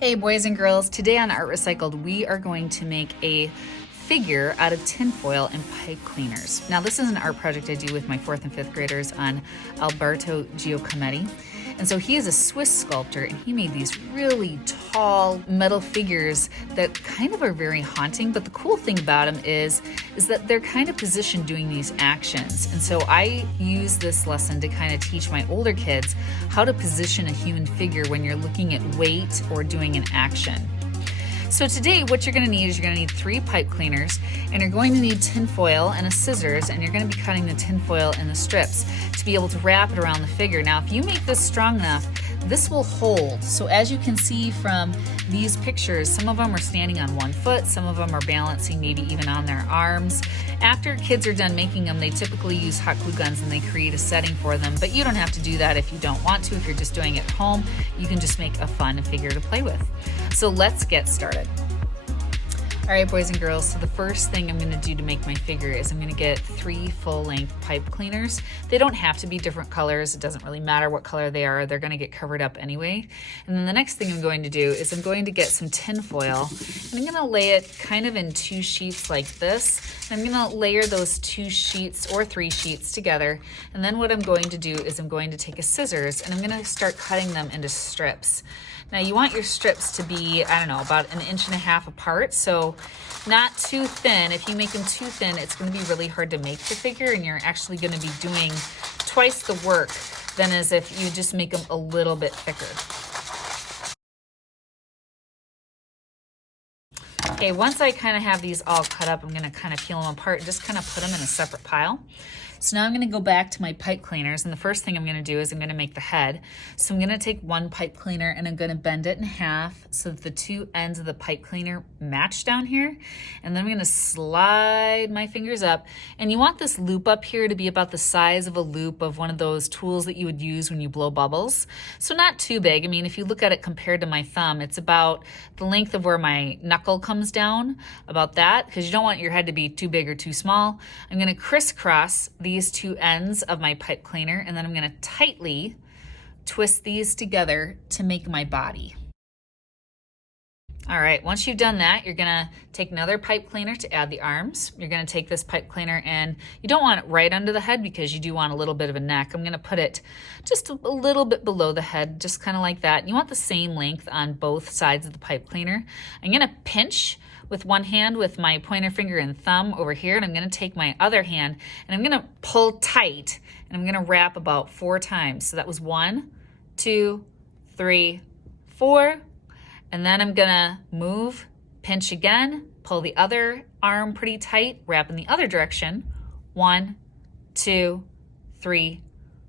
Hey boys and girls, today on Art Recycled we are going to make a figure out of tinfoil and pipe cleaners. Now this is an art project I do with my 4th and 5th graders on Alberto Giacometti. And so he is a Swiss sculptor and he made these really tall metal figures that kind of are very haunting, but the cool thing about them is that they're kind of positioned doing these actions. And so I use this lesson to kind of teach my older kids how to position a human figure when you're looking at weight or doing an action. So today what you're going to need is you're going to need 3 pipe cleaners, and you're going to need tinfoil and a scissors, and you're going to be cutting the tinfoil in the strips to be able to wrap it around the figure. Now if you make this strong enough, this will hold. So as you can see from these pictures, some of them are standing on one foot, some of them are balancing maybe even on their arms. After kids are done making them, they typically use hot glue guns and they create a setting for them, but you don't have to do that if you don't want to. If you're just doing it at home, you can just make a fun figure to play with. So let's get started. All right, boys and girls, so the first thing I'm going to do to make my figure is I'm going to get 3 full-length pipe cleaners. They don't have to be different colors. It doesn't really matter what color they are. They're going to get covered up anyway. And then the next thing I'm going to do is I'm going to get some tin foil, and I'm going to lay it kind of in 2 sheets like this. I'm going to layer those 2 sheets or 3 sheets together. And then what I'm going to do is I'm going to take a scissors and I'm going to start cutting them into strips. Now you want your strips to be, I don't know, about 1.5 inches apart, so not too thin. If you make them too thin, it's going to be really hard to make the figure, and you're actually going to be doing twice the work than as if you just make them a little bit thicker. Okay, once I kind of have these all cut up, I'm going to kind of peel them apart and just kind of put them in a separate pile. So now I'm going to go back to my pipe cleaners, and the first thing I'm going to do is I'm going to make the head. So I'm going to take 1 pipe cleaner and I'm going to bend it in half so that the 2 ends of the pipe cleaner match down here. And then I'm going to slide my fingers up, and you want this loop up here to be about the size of a loop of one of those tools that you would use when you blow bubbles. So not too big. I mean, if you look at it compared to my thumb, it's about the length of where my knuckle comes down, about that, because you don't want your head to be too big or too small. I'm going to crisscross these 2 ends of my pipe cleaner, and then I'm going to tightly twist these together to make my body. All right, once you've done that, you're gonna take another pipe cleaner to add the arms. You're gonna take this pipe cleaner, and you don't want it right under the head because you do want a little bit of a neck. I'm gonna put it just a little bit below the head, just kind of like that. You want the same length on both sides of the pipe cleaner. I'm gonna pinch with one hand with my pointer finger and thumb over here, and I'm gonna take my other hand and I'm gonna pull tight, and I'm gonna wrap about 4 times. So that was 1, 2, 3, 4. And then I'm gonna move, pinch again, pull the other arm pretty tight, wrap in the other direction. 1, 2, 3,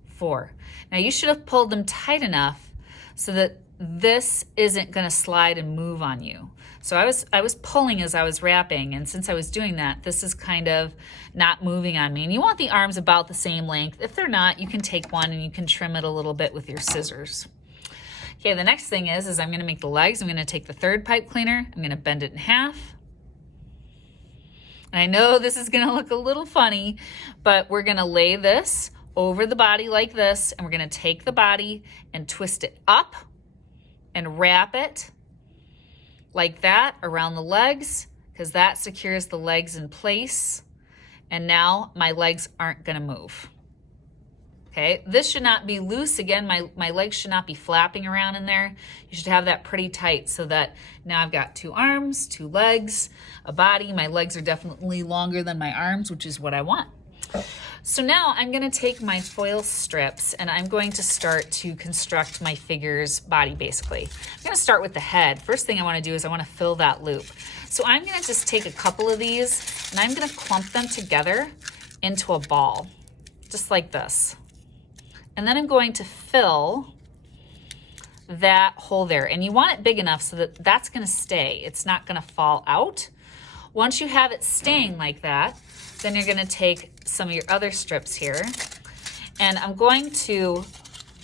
4. Now you should have pulled them tight enough so that this isn't gonna slide and move on you. So I was pulling as I was wrapping, and since I was doing that, this is kind of not moving on me. And you want the arms about the same length. If they're not, you can take one and you can trim it a little bit with your scissors. Okay, the next thing is I'm gonna make the legs. I'm gonna take the 3rd pipe cleaner, I'm gonna bend it in half. And I know this is gonna look a little funny, but we're gonna lay this over the body like this, and we're gonna take the body and twist it up and wrap it like that around the legs, because that secures the legs in place. And now my legs aren't gonna move. Okay, this should not be loose. Again, my legs should not be flapping around in there. You should have that pretty tight so that now I've got 2 arms, 2 legs, a body. My legs are definitely longer than my arms, which is what I want. So now I'm gonna take my foil strips and I'm going to start to construct my figure's body basically. I'm gonna start with the head. First thing I wanna do is I wanna fill that loop. So I'm gonna just take a couple of these and I'm gonna clump them together into a ball, just like this. And then I'm going to fill that hole there. And you want it big enough so that that's gonna stay. It's not gonna fall out. Once you have it staying like that, then you're gonna take some of your other strips here, and I'm going to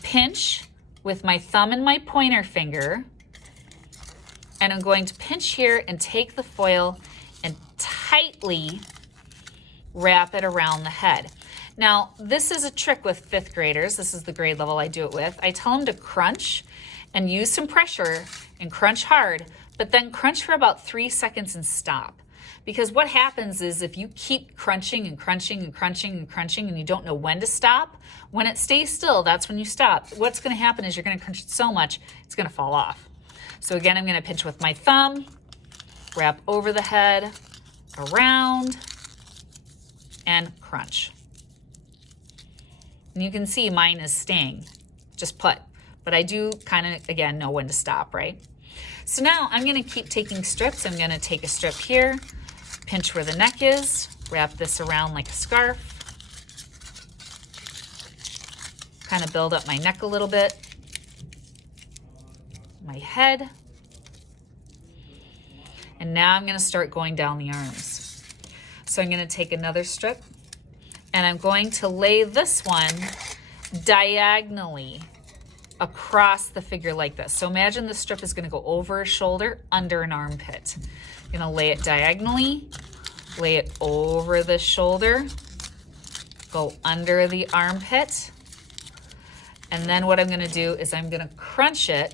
pinch with my thumb and my pointer finger, and I'm going to pinch here and take the foil and tightly wrap it around the head. Now, this is a trick with 5th graders. This is the grade level I do it with. I tell them to crunch and use some pressure and crunch hard, but then crunch for about 3 seconds and stop. Because what happens is if you keep crunching and crunching and crunching and crunching and you don't know when to stop, when it stays still, that's when you stop. What's gonna happen is you're gonna crunch it so much, it's gonna fall off. So again, I'm gonna pinch with my thumb, wrap over the head, around, and crunch. And you can see mine is staying, just put. But I do kind of, again, know when to stop, right? So now I'm gonna keep taking strips. I'm gonna take a strip here, pinch where the neck is, wrap this around like a scarf, kind of build up my neck a little bit, my head, and now I'm gonna start going down the arms. So I'm gonna take another strip and I'm going to lay this one diagonally across the figure like this. So imagine the strip is gonna go over a shoulder, under an armpit. I'm gonna lay it diagonally, lay it over the shoulder, go under the armpit, and then what I'm gonna do is I'm gonna crunch it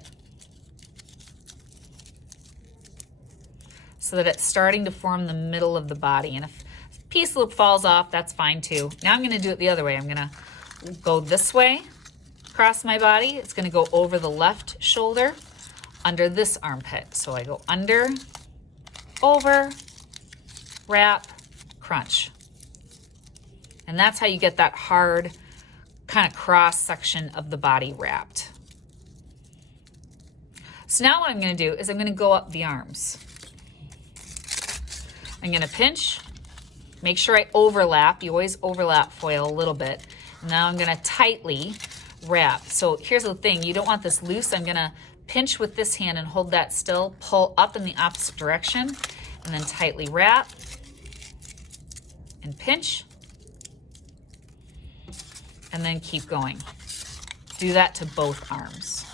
so that it's starting to form the middle of the body. And if a piece falls off, that's fine too. Now I'm gonna do it the other way. I'm gonna go this way, across my body. It's gonna go over the left shoulder, under this armpit. So I go under, over, wrap, crunch. And that's how you get that hard kind of cross section of the body wrapped. So now what I'm gonna do is I'm gonna go up the arms. I'm gonna pinch, make sure I overlap. You always overlap foil a little bit. Now I'm gonna tightly wrap. So here's the thing, you don't want this loose. I'm gonna pinch with this hand and hold that still, pull up in the opposite direction, and then tightly wrap and pinch, and then keep going. Do that to both arms.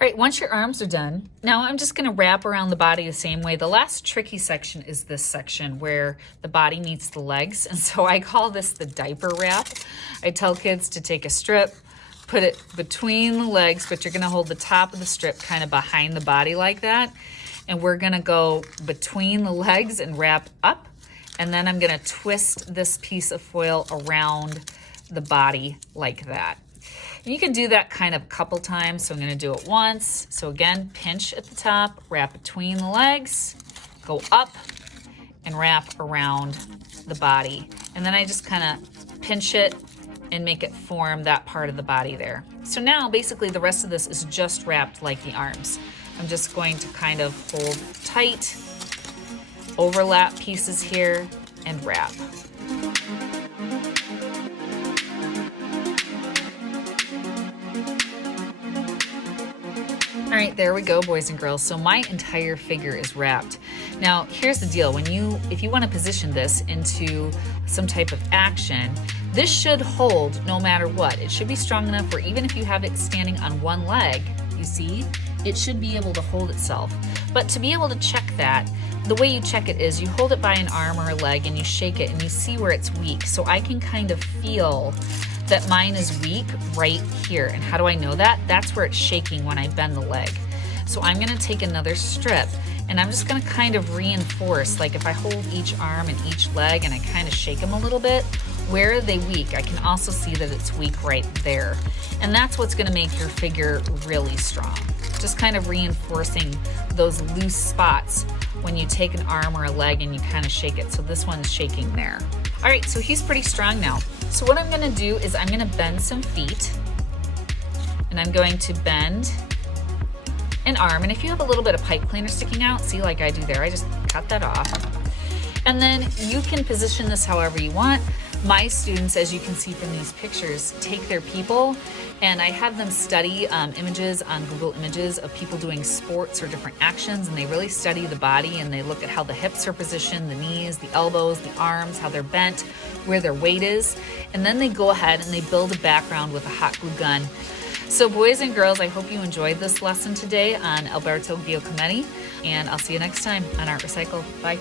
All right, once your arms are done, now I'm just gonna wrap around the body the same way. The last tricky section is this section where the body meets the legs, and so I call this the diaper wrap. I tell kids to take a strip, put it between the legs, but you're gonna hold the top of the strip kind of behind the body like that, and we're gonna go between the legs and wrap up, and then I'm gonna twist this piece of foil around the body like that. And you can do that kind of a couple times, so I'm gonna do it once. So again, pinch at the top, wrap between the legs, go up, and wrap around the body. And then I just kind of pinch it and make it form that part of the body there. So now basically the rest of this is just wrapped like the arms. I'm just going to kind of hold tight, overlap pieces here, and wrap. All right, there we go, boys and girls. So my entire figure is wrapped. Now, here's the deal. If you want to position this into some type of action, this should hold no matter what. It should be strong enough where even if you have it standing on one leg, you see, it should be able to hold itself. But to be able to check that, the way you check it is you hold it by an arm or a leg and you shake it and you see where it's weak. So I can kind of feel that mine is weak right here. And how do I know that? That's where it's shaking when I bend the leg. So I'm gonna take another strip and I'm just gonna kind of reinforce, like if I hold each arm and each leg and I kind of shake them a little bit, where are they weak? I can also see that it's weak right there. And that's what's gonna make your figure really strong. Just kind of reinforcing those loose spots when you take an arm or a leg and you kind of shake it. So this one's shaking there. All right, so he's pretty strong now. So what I'm gonna do is I'm gonna bend some feet and I'm going to bend an arm. And if you have a little bit of pipe cleaner sticking out, see like I do there, I just cut that off. And then you can position this however you want. My students, as you can see from these pictures, take their people and I have them study images on Google Images of people doing sports or different actions, and they really study the body and they look at how the hips are positioned, the knees, the elbows, the arms, how they're bent, where their weight is, and then they go ahead and they build a background with a hot glue gun. So boys and girls, I hope you enjoyed this lesson today on Alberto Giacometti, and I'll see you next time on Art Recycled. Bye.